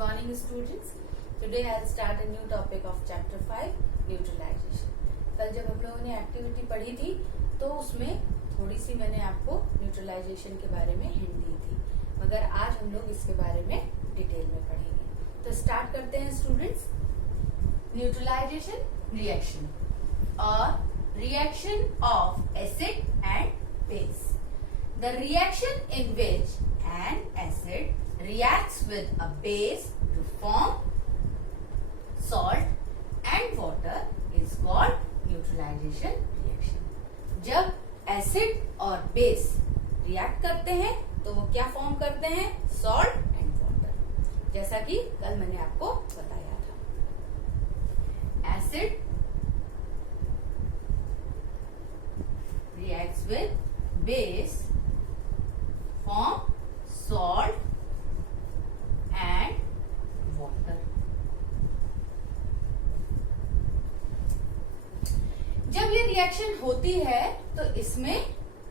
morning students. Today I'll start a new topic of chapter 5 neutralisation. कल जब हम लोगों ने एक्टिविटी पढ़ी थी तो उसमें थोड़ी सी मैंने आपको न्यूट्रलाइजेशन के बारे में हिंट दी थी, मगर आज हम लोग इसके बारे में डिटेल में पढ़ेंगे। तो स्टार्ट करते हैं स्टूडेंट्स। न्यूट्रलाइजेशन रिएक्शन और reaction of acid and base. The reaction in which an acid reacts with a base to form salt and water is called neutralization reaction. जब एसिड और बेस रिएक्ट करते हैं तो वो क्या फॉर्म करते हैं? सॉल्ट एंड वाटर, जैसा कि कल मैंने आपको बताया था। Acid reacts with base form salt and water। जब ये रिएक्शन होती है तो इसमें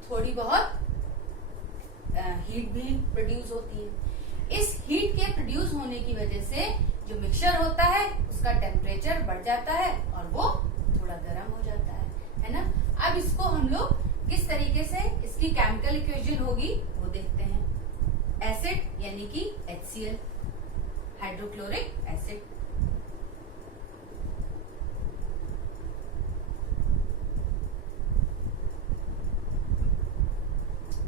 थोड़ी बहुत हीट भी प्रोड्यूस होती है। इस हीट के प्रोड्यूस होने की वजह से जो मिक्सचर होता है उसका टेम्परेचर बढ़ जाता है और वो थोड़ा गर्म हो जाता है ना। अब इसको हम लोग किस तरीके से इसकी केमिकल इक्वेशन होगी वो देखते हैं। एसिड यानी कि HCl, hydrochloric acid.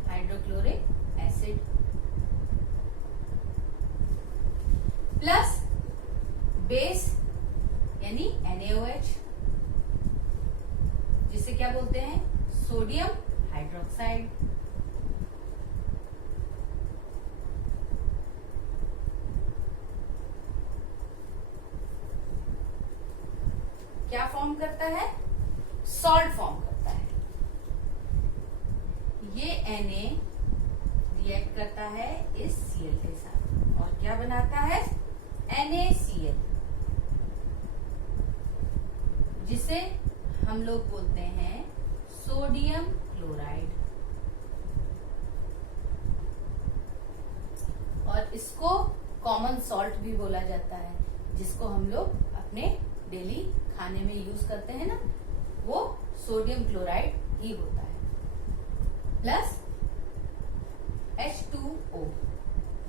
Hydrochloric acid plus base यानी NaOH, जिसे क्या बोलते हैं? Sodium hydroxide. क्या फॉर्म करता है? सॉल्ट फॉर्म करता है। ये Na रिएक्ट करता है इस Cl के साथ और क्या बनाता है? NaCl, जिसे हम लोग बोलते हैं सोडियम क्लोराइड। और इसको कॉमन सॉल्ट भी बोला जाता है, जिसको हम लोग अपने डेली खाने में यूज करते हैं ना, वो सोडियम क्लोराइड ही होता है। प्लस H2O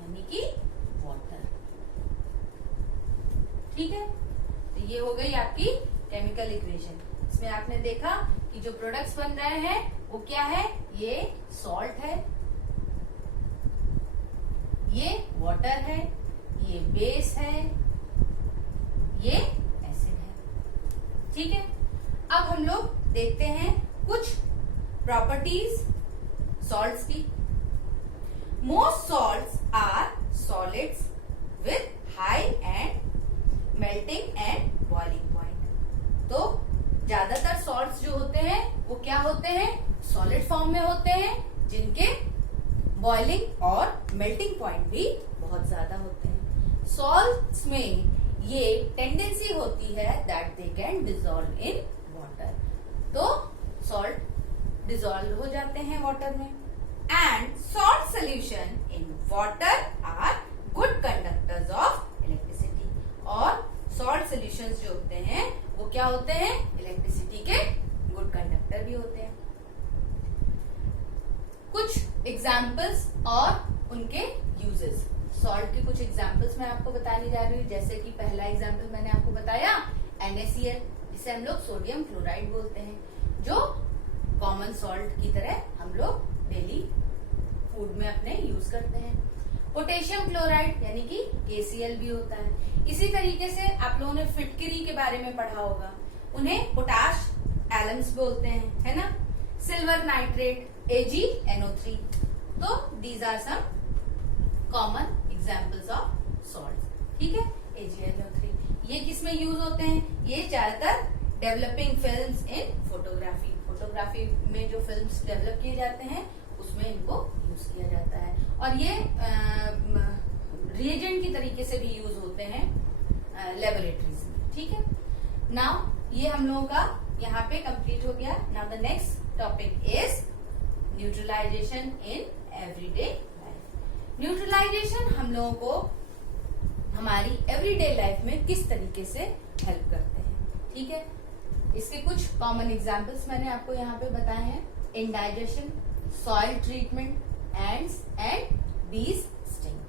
यानी कि वाटर। ठीक है, तो ये हो गई आपकी केमिकल इक्वेशन। इसमें आपने देखा कि जो प्रोडक्ट्स बन रहे हैं वो क्या है? ये सॉल्ट है, ये वाटर है, ये बेस है, ये एसिड है। ठीक है, अब हम लोग देखते हैं कुछ प्रॉपर्टीज सॉल्ट्स की। Most salts are solids with high and melting and boiling point. तो ज्यादातर सॉल्ट्स जो होते हैं वो क्या होते हैं? सॉलिड फॉर्म में होते हैं, जिनके बॉइलिंग और मेल्टिंग पॉइंट भी बहुत ज्यादा होते हैं। सॉल्ट्स में ये टेंडेंसी होती है that they can dissolve in water. तो सॉल्ट डिसॉल्व हो जाते हैं वाटर में। And salt solution in water are good conductors of electricity. और सॉल्ट सोल्यूशंस जो होते हैं वो क्या होते हैं? इलेक्ट्रिसिटी के गुड कंडक्टर भी होते हैं। कुछ एग्जाम्पल्स और उनके यूजेस। सॉल्ट के कुछ एग्जाम्पल्स मैं आपको बताने जा रही हूँ, जैसे कि पहला एग्जाम्पल मैंने आपको बताया NaCl, जिसे हम लोग सोडियम क्लोराइड बोलते हैं, जो कॉमन सॉल्ट की तरह हम लोग डेली फूड में अपने यूज करते हैं। पोटेशियम क्लोराइड यानी कि KCl भी होता है। इसी तरीके से आप लोगों ने फिटकरी के बारे में पढ़ा होगा, उन्हें पोटाश एलम्स बोलते हैं, है ना। Silver nitrate AgNO3। तो these are some common examples of salt. ठीक है, AgNO3 ये किस में यूज होते हैं? ये ज्यादातर developing films in photography. Photography में जो फिल्म्स डेवलप किए जाते हैं उसमें इनको यूज किया जाता है। और ये रिएजेंट की तरीके से भी यूज होते हैं लेबोरेटरीज में। ठीक है, नाउ ये हम लोगों का यहाँ पे कंप्लीट हो गया। Now the next topic is neutralisation in everyday life. Neutralisation हम लोगों को हमारी एवरीडे लाइफ में किस तरीके से हेल्प करते हैं। ठीक है, इसके कुछ कॉमन एग्जांपल्स मैंने आपको यहाँ पे बताए हैं। Indigestion, soil treatment, ends and बीज स्टिंग।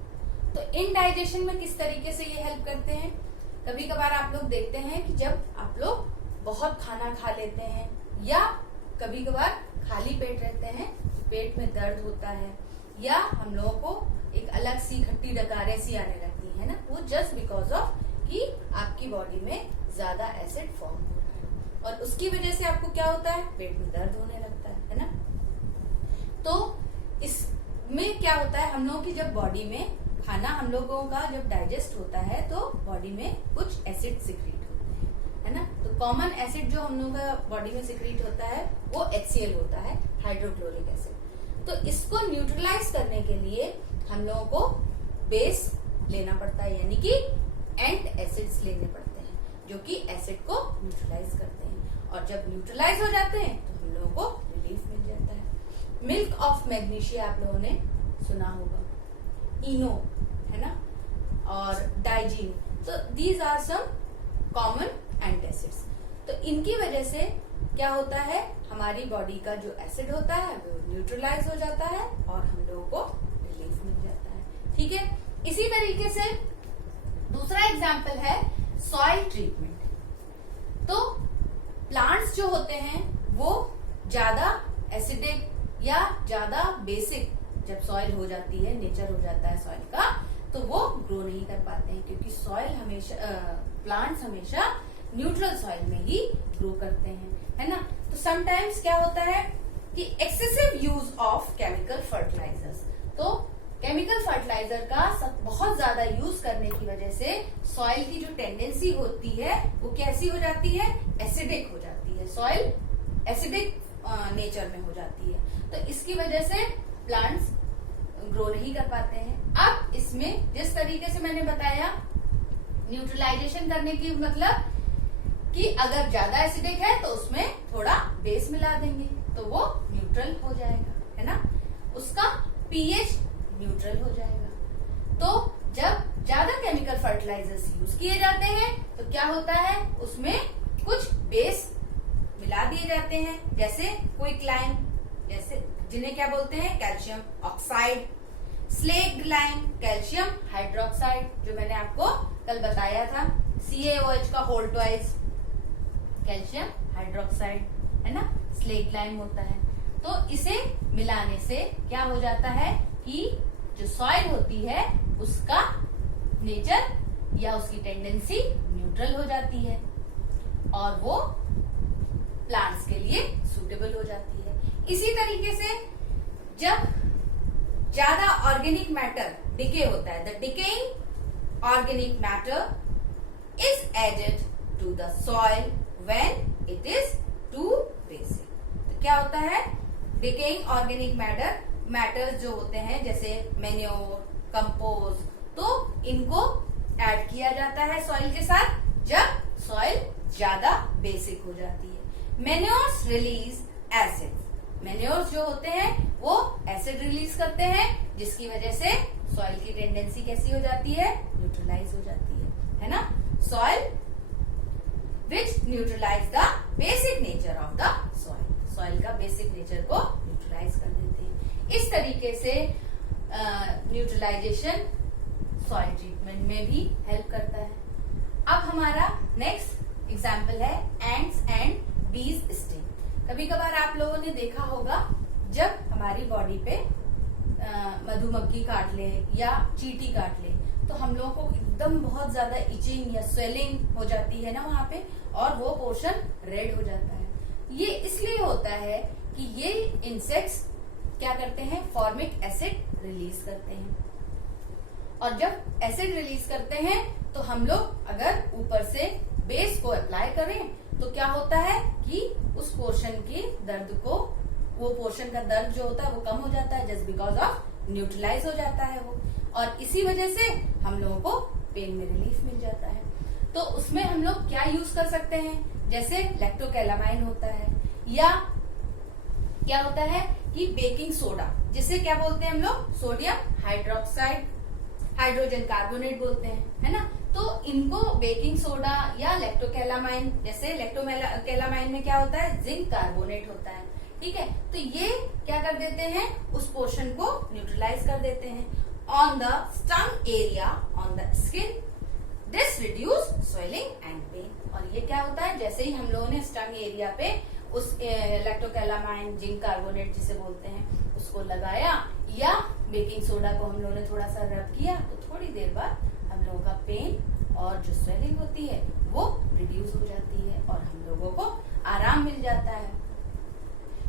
तो इंडाइजेशन में किस तरीके से ये हेल्प करते हैं, कभी कभार आप लोग देखते हैं कि जब आप लोग बहुत खाना खा लेते हैं या कभी कभार खाली पेट रहते हैं, पेट में दर्द होता है या हम लोगों को एक अलग सी खट्टी डकारें सी आने लगती है ना, वो जस्ट बिकॉज ऑफ कि आपकी बॉडी में ज्यादा एसिड फॉर्म हो रहा है और उसकी वजह से आपको क्या होता है, पेट में दर्द होने लगता है ना। तो इसमें क्या होता है, हम लोगों की जब बॉडी में खाना हम लोगों का जब डाइजेस्ट होता है तो बॉडी में कुछ एसिड सिक्रीट होते हैं, है ना। तो कॉमन एसिड जो हम लोगों का बॉडी में सिक्रीट होता है वो HCl होता है, हाइड्रोक्लोरिक एसिड। तो इसको न्यूट्रलाइज करने के लिए हम लोगों को बेस लेना पड़ता है, यानी कि एंट एसिड्स लेने पड़ते हैं जो कि एसिड को न्यूट्रलाइज करते हैं। और जब न्यूट्रलाइज हो जाते हैं तो हम लोगों को रिलीफ मिल जाता है। मिल्क ऑफ मैग्नीशिया आप लोगों ने सुना होगा, इनो, है ना, और डाइजीन। तो these are some common antacids. तो इनकी वजह से क्या होता है, हमारी बॉडी का जो एसिड होता है वो न्यूट्रलाइज हो जाता है और हम लोगों को रिलीफ मिल जाता है। ठीक है, इसी तरीके से दूसरा एग्जाम्पल है सॉइल ट्रीटमेंट। तो प्लांट्स जो होते हैं वो ज्यादा एसिडिक या ज्यादा बेसिक जब सॉइल हो जाती है, नेचर हो जाता है सॉइल का, तो वो ग्रो नहीं कर पाते हैं क्योंकि सॉइल हमेशा प्लांट्स हमेशा न्यूट्रल सॉइल में ही ग्रो करते हैं, है ना। तो समटाइम्स क्या होता है कि excessive use of chemical fertilisers, तो केमिकल फर्टिलाइजर का बहुत ज्यादा यूज करने की वजह से सॉइल की जो टेंडेंसी होती है वो कैसी हो जाती है, एसिडिक हो जाती है, सॉइल एसिडिक नेचर में हो जाती है। तो इसकी वजह से प्लांट्स ग्रो नहीं कर पाते हैं। अब इसमें जिस तरीके से मैंने बताया न्यूट्रलाइजेशन करने की मतलब कि अगर ज्यादा एसिडिक है तो उसमें थोड़ा बेस मिला देंगे तो वो न्यूट्रल हो जाएगा, है ना, उसका पीएच न्यूट्रल हो जाएगा। तो जब ज्यादा केमिकल फर्टिलाइजर्स यूज किए जाते हैं तो क्या होता है, उसमें कुछ बेस मिला दिए जाते हैं, जैसे क्विकलाइम, जैसे जिन्हें क्या बोलते हैं, calcium oxide, slaked lime, calcium hydroxide, जो मैंने आपको कल बताया था, CaOH का होल ट्वाइस कैल्शियम हाइड्रोक्साइड, है ना, स्लेक्ड लाइम होता है। तो इसे मिलाने से क्या हो जाता है कि जो सॉइल होती है उसका नेचर या उसकी टेंडेंसी न्यूट्रल हो जाती है और वो प्लांट्स के लिए सूटेबल हो जाती है। इसी तरीके से जब ज्यादा ऑर्गेनिक मैटर डिके होता है, the decaying organic matter is added to the soil when it is too basic. तो क्या होता है, डिकेइंग ऑर्गेनिक मैटर्स जो होते हैं जैसे मैन्योर, कंपोज, तो इनको ऐड किया जाता है सॉइल के साथ जब सॉइल ज्यादा बेसिक हो जाती है। मैन्योर्स रिलीज एसिड, मैन्योर्स जो होते हैं वो एसिड रिलीज करते हैं जिसकी वजह से सॉइल की टेंडेंसी कैसी हो जाती है, न्यूट्रलाइज हो जाती है ना। Soil which neutralise the basic nature of the soil, soil का बेसिक नेचर को न्यूट्रलाइज कर देते हैं। इस तरीके से न्यूट्रलाइजेशन सॉइल ट्रीटमेंट में भी हेल्प करता है। अब हमारा नेक्स्ट एग्जाम्पल है एंड्स एंड बीज स्टिंग। कभी कभार आप लोगों ने देखा होगा जब हमारी बॉडी पे मधुमक्खी काट ले या चींटी काट ले तो हम लोगों को एकदम बहुत ज्यादा इचिंग या स्वेलिंग हो जाती है ना वहां पे, और वो पोर्शन रेड हो जाता है। ये इसलिए होता है कि ये इंसेक्ट्स क्या करते हैं, फॉर्मिक एसिड रिलीज करते हैं, और जब एसिड रिलीज करते हैं तो हम लोग अगर ऊपर से बेस को अप्लाई करें तो क्या होता है कि उस पोर्शन के दर्द को, वो पोर्शन का दर्द जो होता है वो कम हो जाता है जस्ट बिकॉज ऑफ न्यूट्रलाइज हो जाता है वो, और इसी वजह से हम लोगों को पेन में रिलीफ मिल जाता है। तो उसमें हम लोग क्या यूज कर सकते हैं, जैसे लैक्टोकैलामाइन होता है या क्या होता है कि बेकिंग सोडा, जिसे क्या बोलते हैं हम लोग, सोडियम हाइड्रोक्साइड, हाइड्रोजन कार्बोनेट बोलते हैं, है ना। इनको बेकिंग सोडा या लैक्टोकैलामाइन, जैसे लैक्टोकैलामाइन में क्या होता है, जिंक कार्बोनेट होता है, ठीक है, तो ये क्या कर देते हैं, उस पोर्शन को न्यूट्रलाइज कर देते हैं on the stung area on the skin, this reduce swelling and pain. और ये क्या होता है, जैसे ही हम लोगों ने स्टंग एरिया पे उस लैक्टोकैलामाइन जिंक कार्बोनेट जिसे बोलते हैं उसको लगाया या बेकिंग सोडा को हम लोगों ने थोड़ा सा रब किया, तो थोड़ी देर बाद हम लोगों का पेन और जो स्वेलिंग होती है वो रिड्यूस हो जाती है और हम लोगों को आराम मिल जाता है।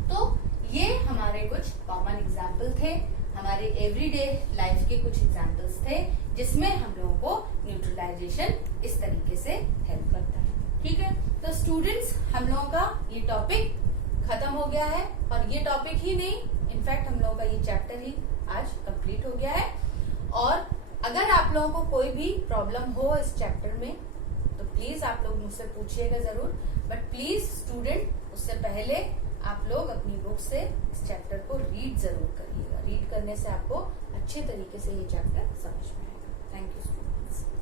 तो ये हमारे कुछ कॉमन एग्जाम्पल थे, हमारे एवरीडे लाइफ के कुछ एग्जाम्पल्स थे जिसमें हम लोगों को न्यूट्रलाइजेशन इस तरीके से हेल्प करता है, ठीक है। तो स्टूडेंट्स, हम लोगों का ये टॉपिक खत्म हो गया है और ये टॉपिक ही नहीं, इनफैक्ट हम लोगों का ये चैप्टर ही आज कंप्लीट हो गया है। और अगर आप लोगों को कोई भी प्रॉब्लम हो इस चैप्टर में तो प्लीज आप लोग मुझसे पूछिएगा जरूर, बट प्लीज स्टूडेंट उससे पहले आप लोग अपनी बुक से इस चैप्टर को रीड जरूर करिएगा। रीड करने से आपको अच्छे तरीके से ये चैप्टर समझ में आएगा। Thank you.